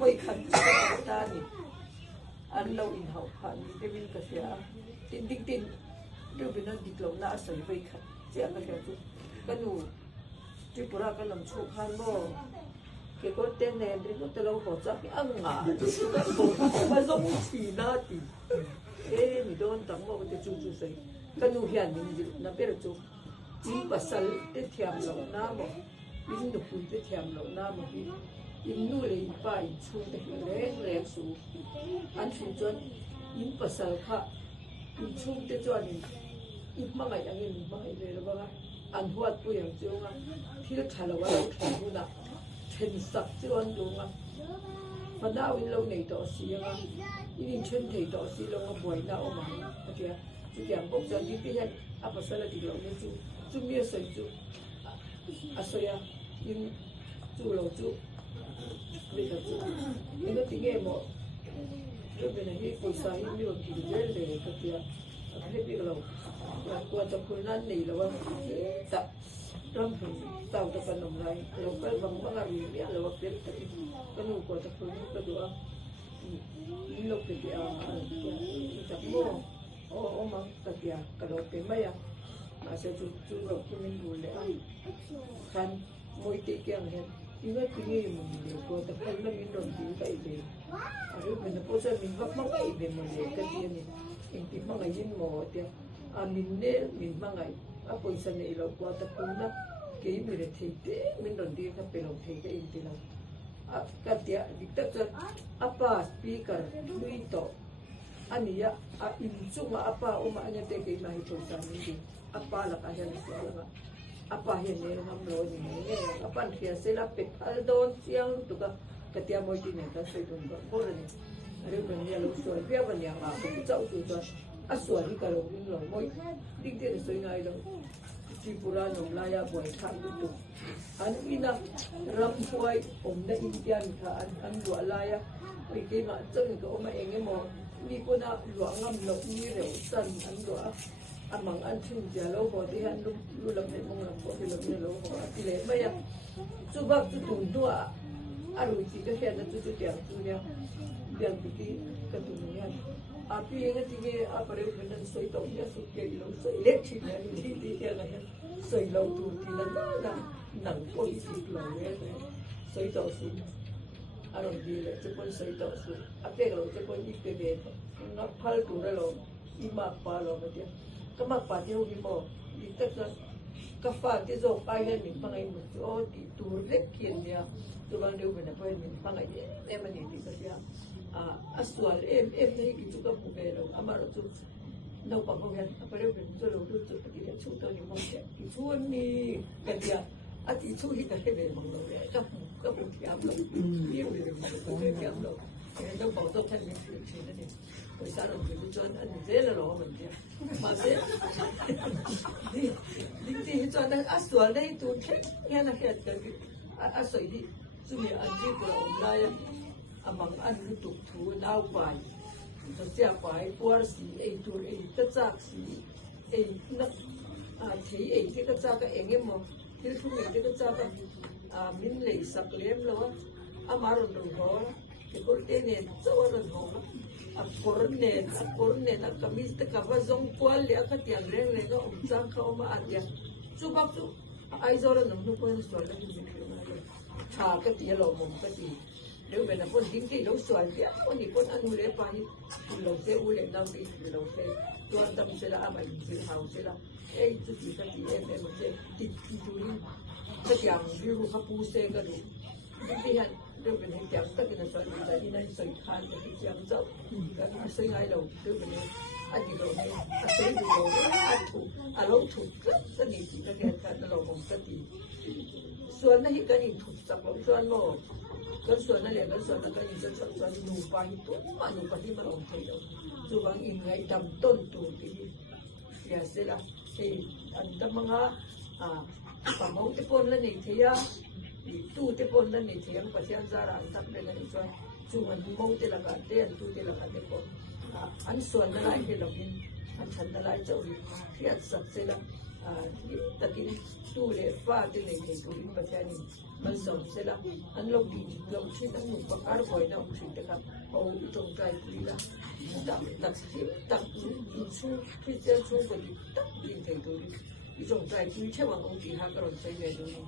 Ôi khăn ta nhỉ ăn lâu in hậu khăn thì mình có thể tin tin tin rồi bên nó đi lâu na sợi vây khăn chỉ ăn cái chút cái nụ chỉ bữa ra cái làm chụp khăn bo cái con tên này thì nó từ lâu bỏ chắc cái ăn ngà cái bộ mà giống chỉ na thì ê mình đâu ăn tắm mà cái chú chú say cái nụ hiện mình nó biết được chú chỉ bà sal cái thèm lâu na mà in được cũng cái thèm lâu na mà in nuôi lên phải chung để lên lên xuống ăn chung cho in pasal kha in chung để cho anh in mà ngày anh in mà ngày này là bao ăn huat bùi hàng chung à thì nó thà là vào thèm luôn à thèm sặc chứ ăn đúng à mà nào in lâu này đó xí à in chân thì đó xí lâu mà bồi nào mà cái cái bốc ra đi cái này à pasal là đi lâu nên chung miếng sợi chung à sợi à in chung lâu chung bây giờ chúng nó tiếng em một rồi bên này cái sai như là cái gì để cái kia hết biết rồi là qua tập huấn luyện này là vẫn tập trong tàu tập vận động này rồi cái vòng bắn là gì biết là vật biết cái nụ qua tập huấn cái đó lúc cái tập mô mà cái đó cái mấy à mà sẽ chú rồi cái mình buồn để ăn khăn môi tị kia này 이거 되게 뭐고 또 팔로미 런디가 이제 그러면 보자 민박만 이제 뭐래 그때는 인기만 이제 뭐 어때 아 민네 민망아 아고 있었네 이러고 왔다 보나 게임을 해대 민 런디가 배로 해게 인디나 아 그때 빅터저 아빠 스피커 트위터 아니야 아 인중아 아빠 엄마 아니야 되게 많이 좋다는데 아빠라 가셔야 apa hiện nay ham rồi thì nghe apa kia sẽ là bệt al don siang tụ cái tiệm môi thì này ta xây dựng được bố rồi này bên nhà lối xuôi phía bên nhà mà cũng cháu tụ cho xuôi đi cả lối lối môi đi tiền xuôi ngay đâu chỉ pura nông lai à bồi khăn tụ anh ina ram xuôi ông đã Indian cả anh lúa lai à vì cái mà chân cái ông mà anh em mà đi qua na lúa ngâm lộc như rượu sân anh lúa amang an chung dia lo ho di han lu lam ne mong lam ko lo ne lo ho ti le ba ya chu ba chu tu du a ru ti ka he na chu chu tiang tu ya biang ti ki ka tu ni ya a pi nga ti ge a pare u nan soi to ya su ke lo soi le chi na ni ti ya na ya soi lo tu ti la na nang ko ti lo ya soi to su a ro di le chu kon soi to su a pe lo chu kon i pe be na phal tu ra lo i ma pa lo ma ti cái mặt bà tiêu đi mò đi tất cả các pha cái dầu bay lên mình phăng anh một chỗ thì tủ rất kiên nha tụi bạn đều phải là quen mình phăng anh em anh thì cái gì à xuân em thấy cái chỗ các phụ bè đâu mà rồi chút đâu bằng không hết phải đều phải cho lâu chút cái cái chút tôi những mong cái chút ni cái gì thì chút thì cái bè bằng đâu đấy các phụ kiếm đâu nhiều người được kiếm đâu cái đâu bảo tôi thân mình chuyện đấy bây giờเราไปจนอันเจริญเราเหมือนกันมาเจดีจนนั้นส่วนได้ตัวแค่นั้นแค่กันส่วนที่จุดอันที่เราได้บางอันคือตุกถูน่าไปจะเสียไปปวดสีตัวกระจากสีนักที่ที่กระจากก็เองมั้งที่ทุกอย่างที่กระจากก็มินเลยสักเลี้ยงแล้วมารุนรุ่งหัวที่คนเด่นเจ้ารุ่นหัวa cornet a kamis te kava zong kwal le ka tiang reng le no chang kha ma atia chu bak chu ai zora nam nu ko ni swal le ni tha ka ti lo mom ka ti le be na pon ding ti lo swal ya pon ni pon anu le pa ni lo te u le na bi lo te to tam se la ama ni hau se la ei chu ti ka ti em se ti tu ni ka tiang bi ru ka pu se ka du ti han đưa về hình dạng tất cả những cái gì này sợi than và hình dạng dậu các sợi ngay đầu đưa về anh đi đầu này anh sợi đi đầu anh thủ lâu thủ rất nhiều chỉ các cái cái đầu bông rất nhiều xuân này cái gì thủ sập bông xuân mồ cái xuân này là cái xuân là cái gì rất xuân nụ bay tốt mà nụ bay mà lòng thấy đâu dù bằng in ngày tầm tôn tù thì nhà sẽ là thì anh tâm mang phẩm mẫu cái con lên thì tu te pon nan ni thiam pathian zara an tak le ni choi chu man mo te la ka te an tu te la ka te ko an suan na lai ke lokin an chan na lai chau ri khiat sat se la ตัดที่ตู้เล็บฟ้าที่ในตู้อินปัจจัยนี้มันสมเสร็จแล้วอันเราดีเราใช้ทั้งหมดประการบ่อยนะสิ่งนะครับเอาตรงใจคุยละตักอินชูพิจารณาชูก็ดีตักอินใจตัวนี้ตรงใจคุยแค่ว่าองค์ที่หากเราใช้ในตรงนี้